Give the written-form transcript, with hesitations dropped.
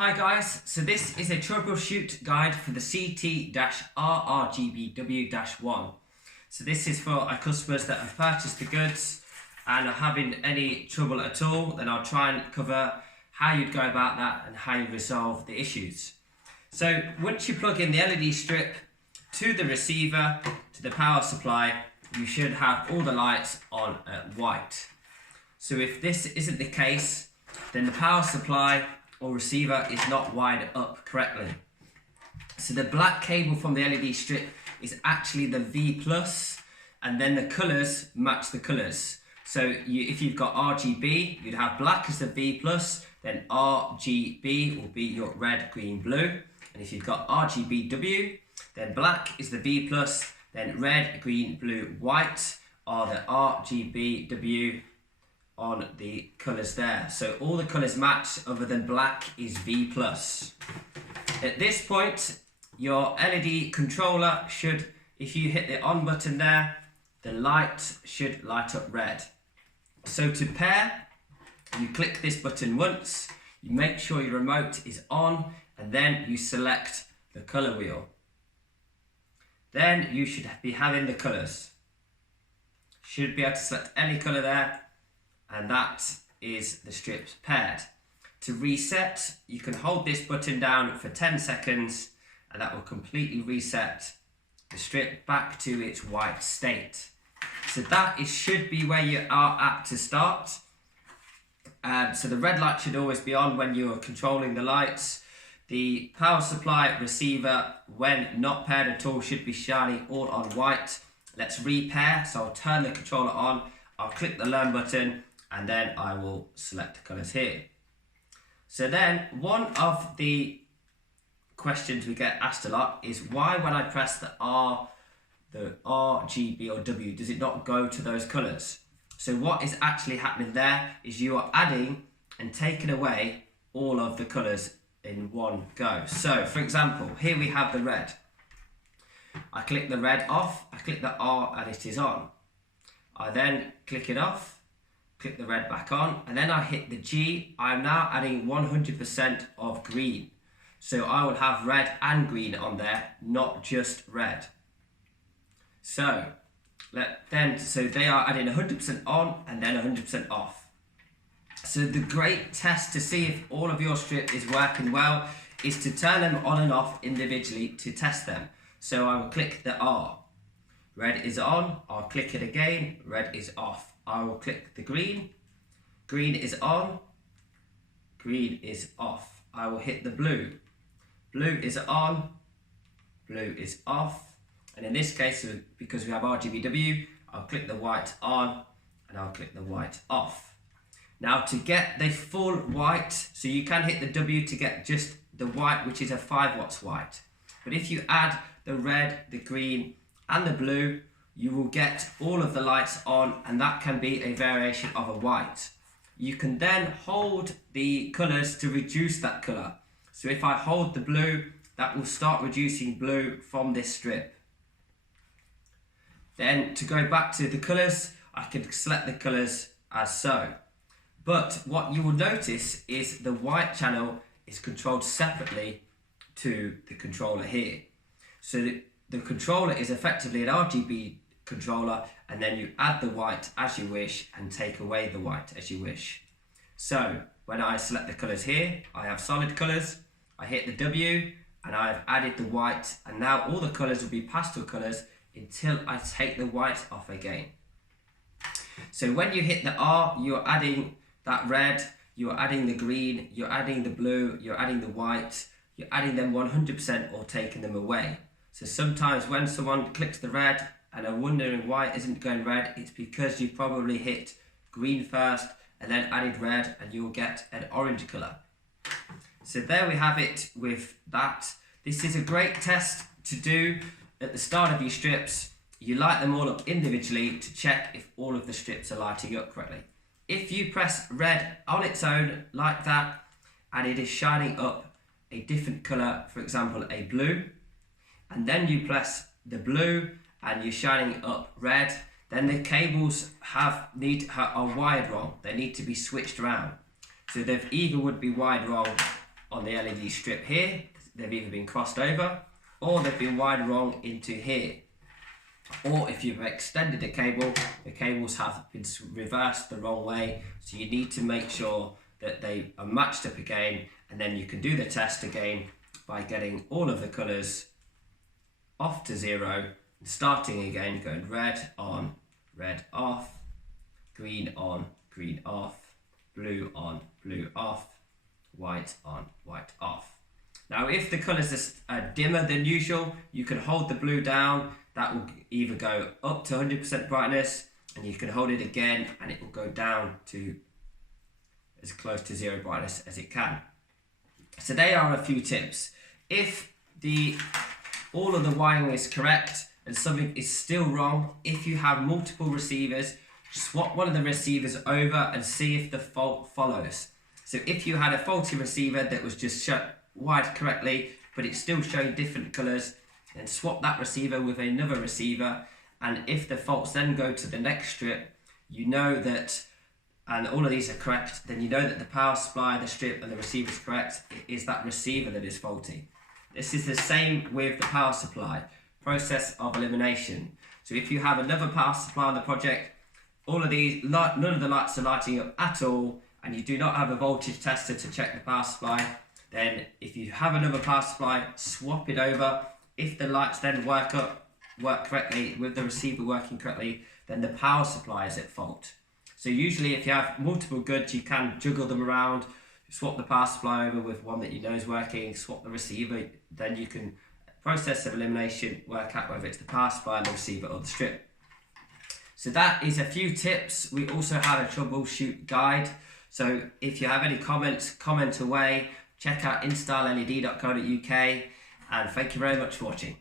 Hi guys, so this is a troubleshoot guide for the CT-RRGBW-1. So this is for our customers that have purchased the goods and are having any trouble at all. Then I'll try and cover how you'd go about that and how you resolve the issues. So once you plug in the LED strip to the receiver, to the power supply, you should have all the lights on at white. So if this isn't the case, then the power supply or receiver is not wired up correctly. So the black cable from the LED strip is actually the V+, and then the colours match the colours. So if you've got RGB, you'd have black as the V+, then RGB will be your red, green, blue. And if you've got RGBW, then black is the V+, then red, green, blue, white are the RGBW on the colours there. So all the colours match other than black is V+. At this point, your LED controller should, if you hit the on button there, the light should light up red. So to pair, you click this button once, you make sure your remote is on, and then you select the colour wheel. Then you should be having the colours. Should be able to select any colour there, and that is the strips paired. To reset, you can hold this button down for 10 seconds and that will completely reset the strip back to its white state. So that should be where you are at to start. So the red light should always be on when you are controlling the lights. The power supply receiver, when not paired at all, should be shining all on white. Let's repair, so I'll turn the controller on, I'll click the learn button, and then I will select the colours here. So then one of the questions we get asked a lot is why when I press the R, the R, G, B or W, does it not go to those colours? So what is actually happening there is you are adding and taking away all of the colours in one go. So for example, here we have the red. I click the red off, I click the R and it is on. I then click it off, click the red back on, and then I hit the G. I'm now adding 100% of green. So I will have red and green on there, not just red. So they are adding 100% on and then 100% off. So the great test to see if all of your strip is working well is to turn them on and off individually to test them. So I will click the R. Red is on, I'll click it again, red is off. I will click the green, green is on, green is off. I will hit the blue, blue is on, blue is off. And in this case, because we have RGBW, I'll click the white on and I'll click the white off. Now to get the full white, so you can hit the W to get just the white, which is a 5 watts white. But if you add the red, the green and the blue, you will get all of the lights on, and that can be a variation of a white. You can then hold the colours to reduce that colour. So if I hold the blue, that will start reducing blue from this strip. Then to go back to the colours, I can select the colours as so. But what you will notice is the white channel is controlled separately to the controller here. So the controller is effectively an RGB controller, and then you add the white as you wish and take away the white as you wish. So when I select the colours here, I have solid colours, I hit the W and I've added the white, and now all the colours will be pastel colours until I take the white off again. So when you hit the R, you're adding that red, you're adding the green, you're adding the blue, you're adding the white, you're adding them 100% or taking them away. So sometimes when someone clicks the red and are wondering why it isn't going red, it's because you probably hit green first and then added red, and you'll get an orange colour. So there we have it with that. This is a great test to do at the start of your strips. You light them all up individually to check if all of the strips are lighting up correctly. If you press red on its own like that and it is shining up a different colour, for example a blue, and then you press the blue and you're shining up red, then the cables are wired wrong. They need to be switched around. So they either would be wired wrong on the LED strip here. They've either been crossed over or they've been wired wrong into here. Or if you've extended the cable, the cables have been reversed the wrong way. So you need to make sure that they are matched up again, and then you can do the test again by getting all of the colours off to 0, starting again, going red on, red off, green on, green off, blue on, blue off, white on, white off. Now if the colours are dimmer than usual, you can hold the blue down. That will either go up to 100% brightness, and you can hold it again and it will go down to as close to 0 brightness as it can. So they are a few tips. If all of the wiring is correct and something is still wrong, if you have multiple receivers, swap one of the receivers over and see if the fault follows. So if you had a faulty receiver that was just wired correctly, but it's still showing different colours, then swap that receiver with another receiver, and if the faults then go to the next strip, you know that, and all of these are correct, then you know that the power supply, the strip and the receiver is correct. It is that receiver that is faulty. This is the same with the power supply, process of elimination. So if you have another power supply on the project, all of these, none of the lights are lighting up at all, and you do not have a voltage tester to check the power supply, then if you have another power supply, swap it over. If the lights then work correctly with the receiver working correctly, then the power supply is at fault. So usually if you have multiple goods, you can juggle them around, swap the power supply over with one that you know is working, swap the receiver, then you can process of elimination, work out whether it's the power supply, the receiver or the strip. So that is a few tips. We also have a troubleshoot guide. So if you have any comments, comment away. Check out InStyle LED.co.uk, and thank you very much for watching.